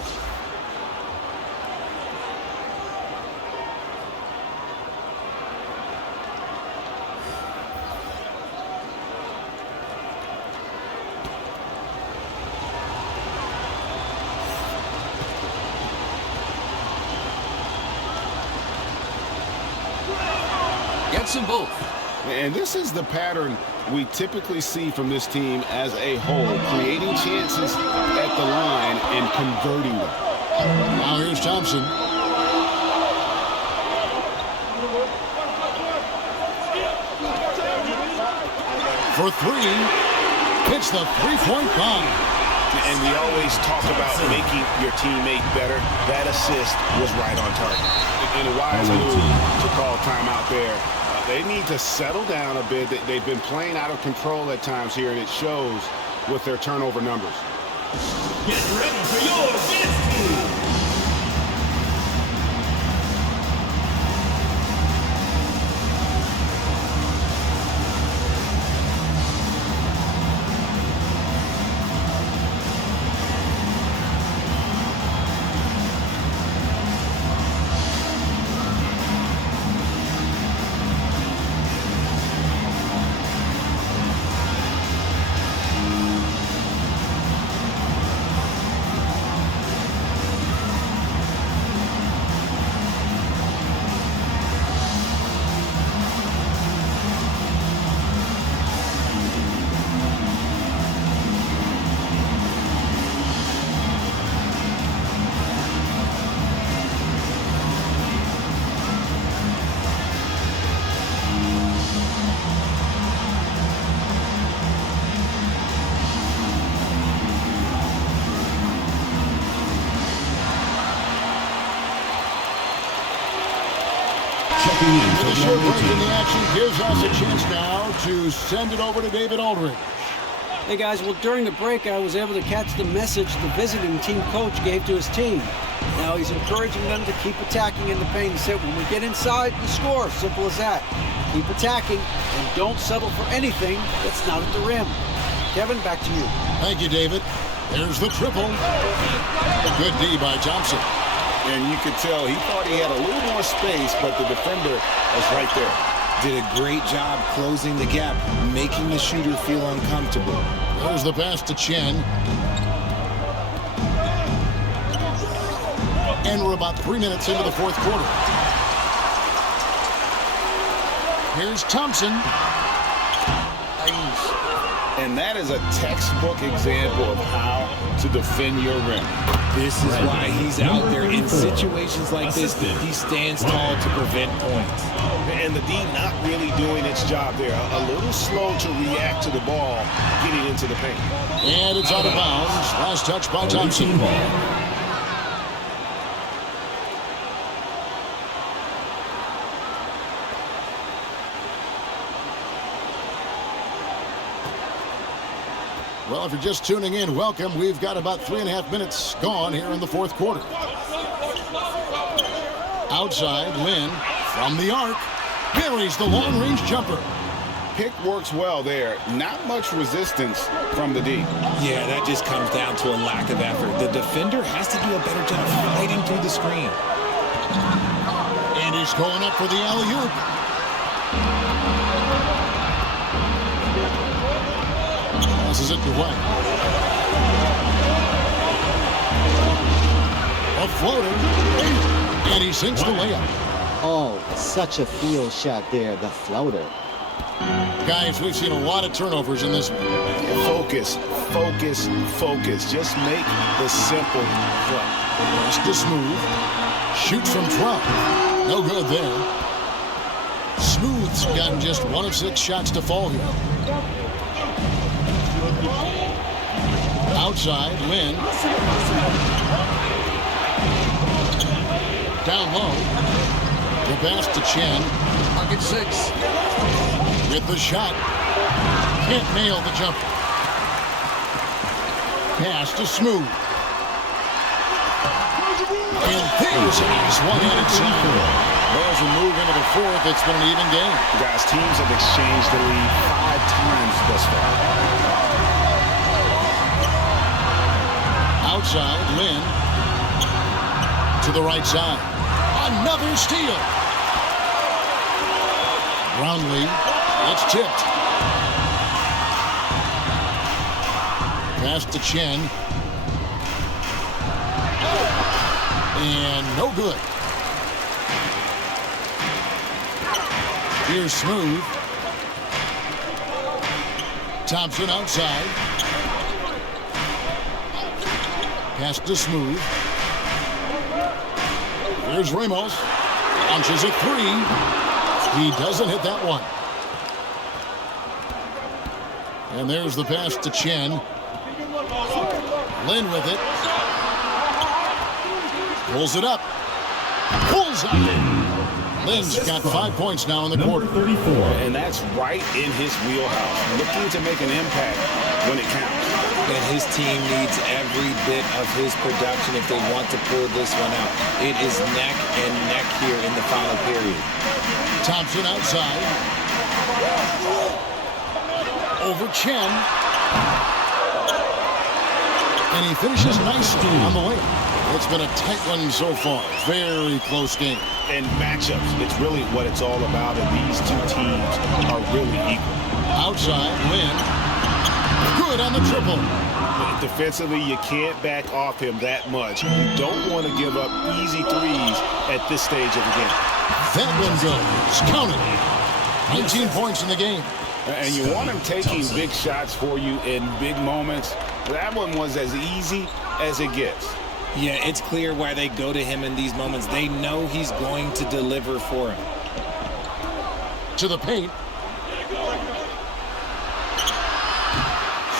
Gets them both. And this is the pattern we typically see from this team as a whole, creating chances at the line and converting them. Now here's Thompson. For 3, hits the 3-point bomb. And we always talk about making your teammate better. That assist was right on target. And a wise move to call timeout there. They need to settle down a bit. They've been playing out of control at times here, and it shows with their turnover numbers. Get ready for your best team. Checking in The for the short away break in team. the action gives us a chance now to send it over to David Aldridge. Hey guys, well during the break I was able to catch the message the visiting team coach gave to his team. Now he's encouraging them to keep attacking in the paint. He said when we get inside, we score. Simple as that. Keep attacking and don't settle for anything that's not at the rim. Kevin, back to you. Thank you, David. There's the triple. A good D by Thompson. And you could tell he thought he had a little more space, but the defender was right there. Did a great job closing the gap, making the shooter feel uncomfortable. There's the pass to Chen. And we're about 3 minutes into the fourth quarter. Here's Thompson. And that is a textbook example of how to defend your rim. This is why he's out there in situations like this. He stands tall to prevent points. And the D not really doing its job there. A little slow to react to the ball getting into the paint. And it's out of bounds. Last touch by Thompson. Well, if you're just tuning in, welcome. We've got about 3.5 minutes gone here in the fourth quarter. Outside, Lin from the arc buries the long-range jumper. Pick works well there. Not much resistance from the D. Yeah, that just comes down to a lack of effort. The defender has to do a better job fighting through the screen. And he's going up for the alley-oop. Passes it to White. A floater. And he sinks the layup. Oh, such a field shot there, the floater. Guys, we've seen a lot of turnovers in this one. Focus, focus, focus. Just make the simple play. Just to Smooth. Shoots from 12. No good there. Smooth's gotten just 1 of 6 shots to fall here. Outside, Lin. Down low. The pass to Chen. Pocket 6. With the shot. Can't nail the jumper. Pass to Smooth. And there's a nice one-handed slam. As we move into the fourth, it's been an even game. Guys, teams have exchanged the lead 5 times thus far. Outside, Lin. To the right side. Another steal. Brownlee. It's tipped. Pass to Chen. And no good. Here's Smooth. Thompson outside. Pass to Smooth. Here's Ramos. Launches a 3. He doesn't hit that one. And there's the pass to Chen. Lin with it. Pulls it up. Pulls up. Lin's got 5 points now in the quarter. 34. And that's right in his wheelhouse. Looking to make an impact when it counts. And his team needs every bit of his production if they want to pull this one out. It is neck and neck here in the final period. Thompson outside. Over Chen. And he finishes nicely on the way. It's been a tight one so far. Very close game. And matchups, it's really what it's all about. And these two teams are really equal. Outside, Lin. Good on the triple. Defensively, you can't back off him that much. You don't want to give up easy threes at this stage of the game. That one goes. Counted. 19 points in the game. And you want him taking big shots for you in big moments. That one was as easy as it gets. Yeah, it's clear why they go to him in these moments. They know he's going to deliver for him. To the paint.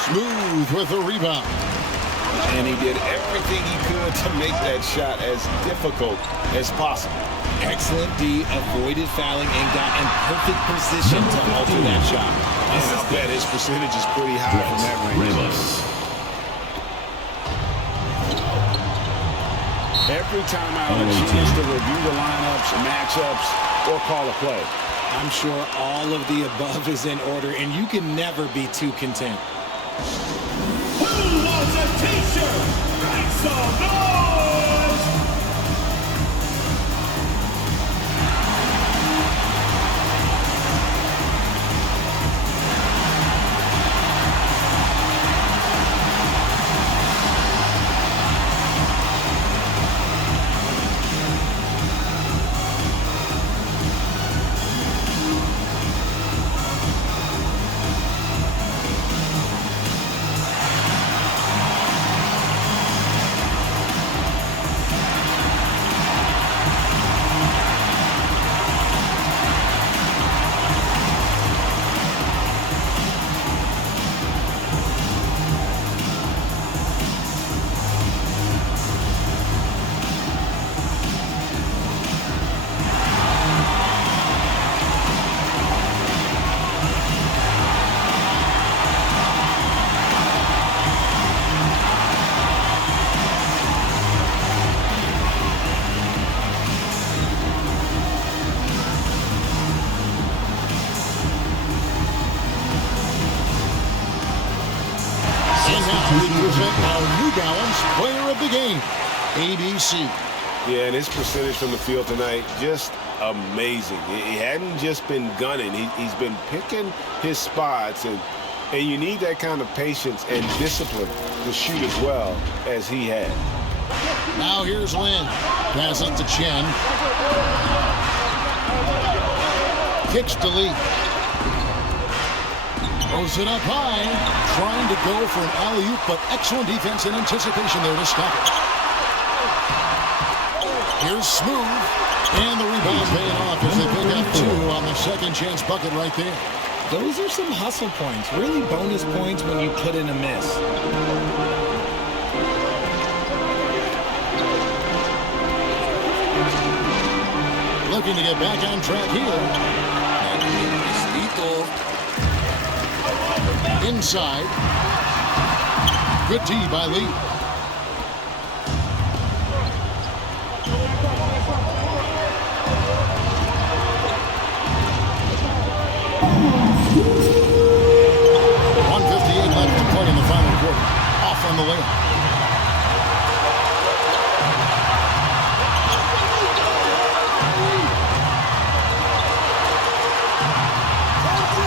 Smooth with the rebound. And he did everything he could to make that shot as difficult as possible. Excellent D, avoided fouling and got in perfect position to alter that shot. And I'll bet his percentage is pretty high from that range. Every time I have a chance to review the lineups, matchups, or call a play. I'm sure all of the above is in order, and you can never be too content. Who wants a t-shirt? Make some noise! We present our New Balance Player of the Game, ABC. Yeah, and his percentage from the field tonight, just amazing. He hadn't just been gunning. He's been picking his spots, and you need that kind of patience and discipline to shoot as well as he had. Now here's Lin. Pass up to Chen. Kicks to Lee. Throws it up high, trying to go for an alley-oop, but excellent defense and anticipation there to stop it. Here's Smooth, and the rebound paying off as they pick up 2 on the second chance bucket right there. Those are some hustle points, really bonus points when you put in a miss. Looking to get back on track here. Inside. Good D by Lee. .158 left to play in the final quarter. Off on the layup.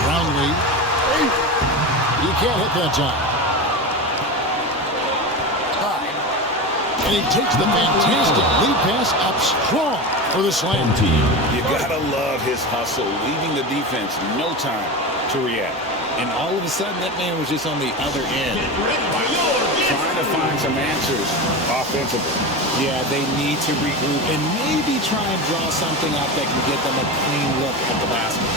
Brownlee. Can't hit that time. And he takes the fantastic lead pass up strong for the slam. You gotta love his hustle, leaving the defense no time to react. And all of a sudden, that man was just on the other end. Trying to find some answers offensively. Yeah, they need to regroup and maybe try and draw something up that can get them a clean look at the basket.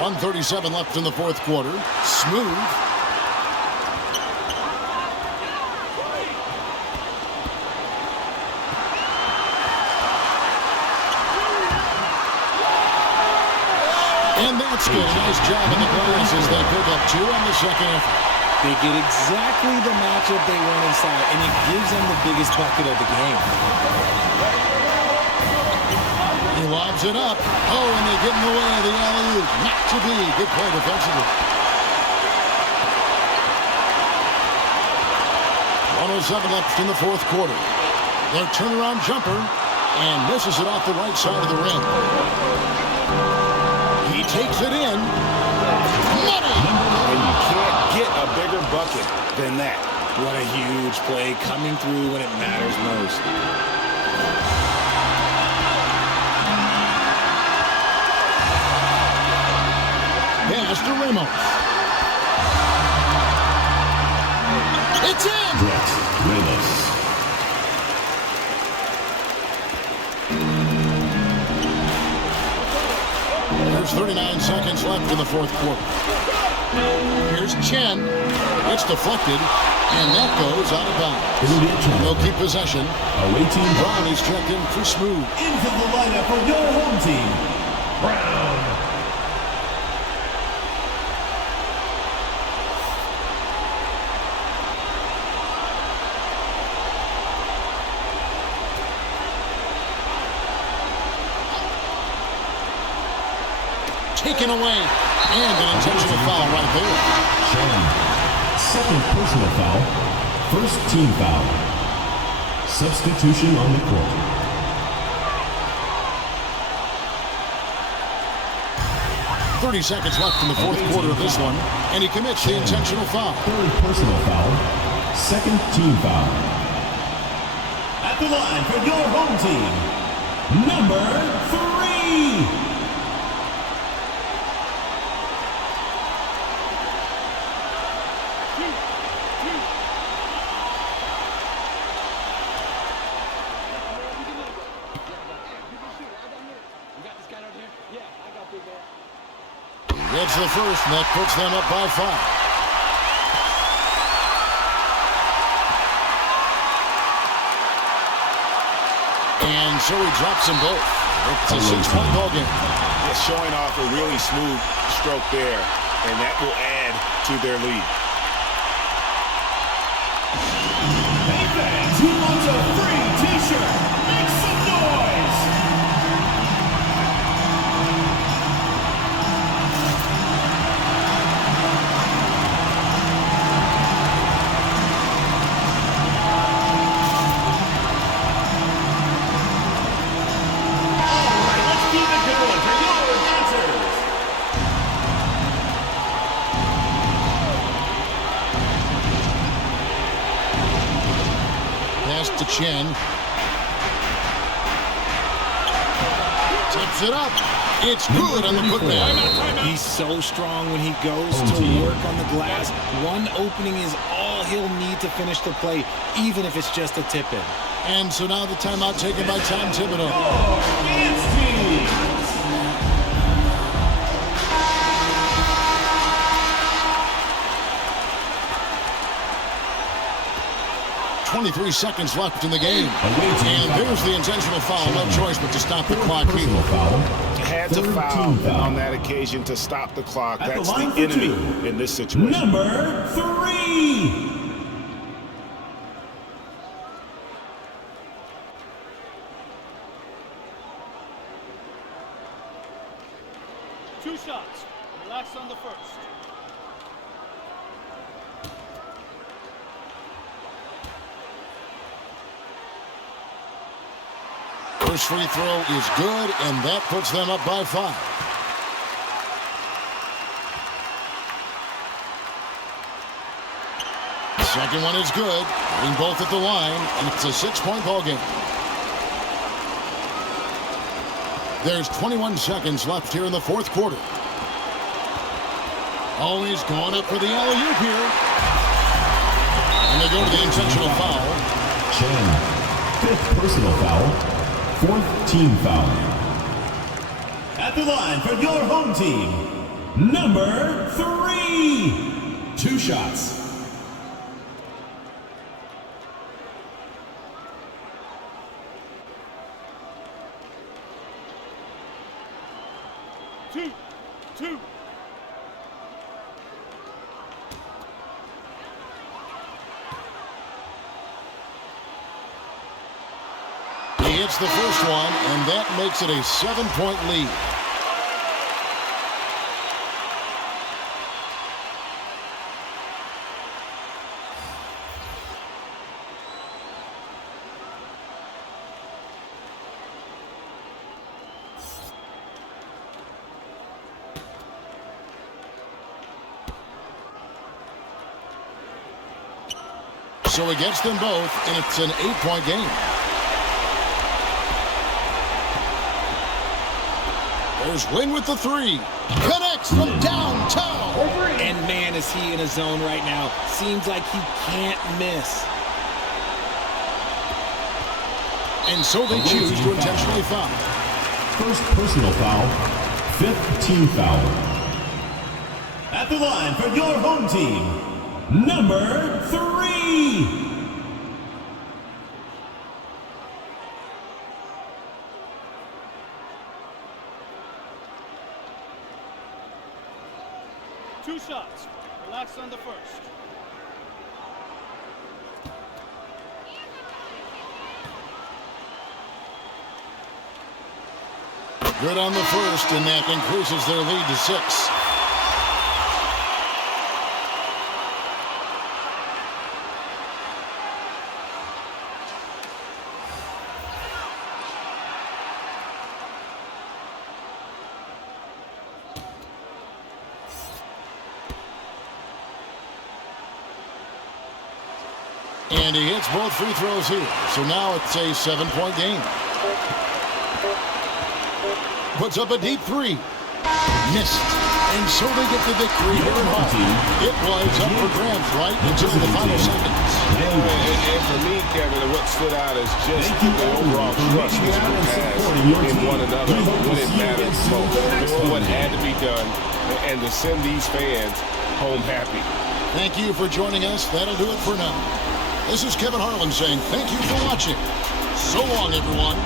.137 left in the fourth quarter. Smooth. And that's good. Nice job on the glass as they pick up 2 on the second effort. They get exactly the matchup they want inside, and it gives them the biggest bucket of the game. He lobs it up. Oh, and they get in the way of the alley-oop. Not to be. Good play defensively. 107 left in the fourth quarter. Their turnaround jumper, and misses it off the right side of the rim. He takes it in. Money! And you can't get a bigger bucket than that. What a huge play, coming through when it matters most. Pass to Ramos. It's in! Brett Ramos. There's 39 seconds left in the fourth quarter. Here's Chen. It's deflected, and that goes out of bounds. They'll keep possession. Away team Brown is checked in for Smooth. into the lineup for your home team. Brown. Taken away, and an intentional foul right there. Second personal foul. First team foul. Substitution on the court. .30 seconds left in the fourth quarter of this one, and he commits the intentional foul. Third personal foul. Second team foul. At the line for your home team, number 3. Gets the first, and that puts them up by 5. And so he drops them both. It's a 6-point ball game. Just showing off a really smooth stroke there, and that will add to their lead. Hey fans, who wants a free t-shirt? Make some noise! To Chen. Tips it up. It's good on the putback. He's so strong when he goes to work on the glass. One opening is all he'll need to finish the play, even if it's just a tip-in. And so now the timeout taken by Tom Thibodeau. Dance team! 23 seconds left in the game. And there's the intentional foul. No choice but to stop the clock here. Had to foul on that occasion to stop the clock. That's the enemy in this situation. Number 3. Two shots. Relax on the first. First free throw is good, and that puts them up by 5. Second one is good. Getting both at the line, and it's a 6-point ball game. There's 21 seconds left here in the fourth quarter. Oh, he's going up for the alley-oop here. And they go to the intentional foul. Chen. Fifth personal foul. Fourth team foul. At the line for your home team, number 3. 2 shots. 2. He hits the first one, and that makes it a 7-point lead. So he gets them both, and it's an 8-point game. There's Wynn with the 3. Connects from downtown. And man, is he in a zone right now. Seems like he can't miss. And so they choose to intentionally foul. First personal foul, 5th team foul. At the line for your home team, number 3. Two shots. Relax on the first. Good on the first, and that increases their lead to 6. And he hits both free throws here. So now it's a 7-point game. Puts up a deep 3. Missed. And so they get the victory here at home. It was up for grabs right until the final seconds. And for me, Kevin, what stood out is just the overall trust this group has in one another when it matters most. Doing what had to be done and to send these fans home happy. Thank you for joining us. That'll do it for now. This is Kevin Harlan saying thank you for watching. So long, everyone.